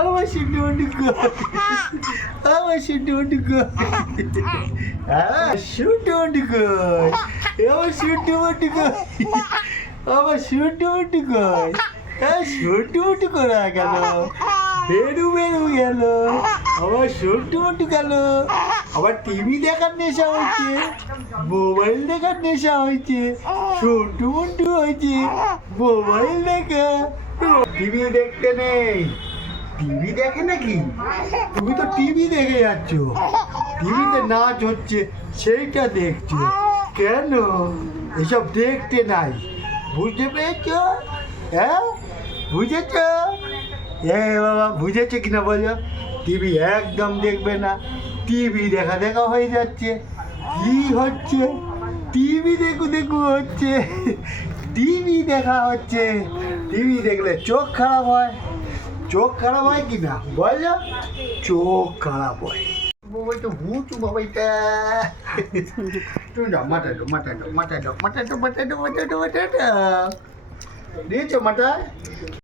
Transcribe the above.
আমার শুটুমুটু কই, আমার শুটুমুটু কই, শুটুমুটু কই, আমার শুটুমুটু কই, আমার শুটুমুটু কই, শুটুমুটু করা গেল, বেরু বেরু গেল, আমার শুটুমুটু গেল, আবার টিভি দেখার নেশা হয়েছে, মোবাইল দেখার নেশা হয়েছে, শুটুমুটু হয়েছে মোবাইল দেখা। টিভি দেখতে নেই, টিভি দেখে নাকি? তুমি তো টিভি দেখে যাচ্ছ, টিভিতে নাচ হচ্ছে সেইটা দেখছো কেন? এসব দেখতে নাই, বুঝতে পেরেছ? হ্যাঁ বুঝেছ? বাবা বুঝেছে কিনা বলো? টিভি একদম দেখবে না, টিভি দেখা দেখা হয়ে যাচ্ছে। কি হচ্ছে? টিভি দেখু দেখু হচ্ছে, টিভি দেখা হচ্ছে। টিভি দেখলে চোখ খারাপ হয়, চোখ খারাপ হয় কি না বলো? চোখ খারাপ হয়। বাবা তো ভুতু বাবা এটা। তুমি দাও মাথা দাও, মাথা দাও, মাথা দাও, মাথা দাও, মাথা দাও, মাথা দাও, মাথা দাও। দিয়েছো মাথা?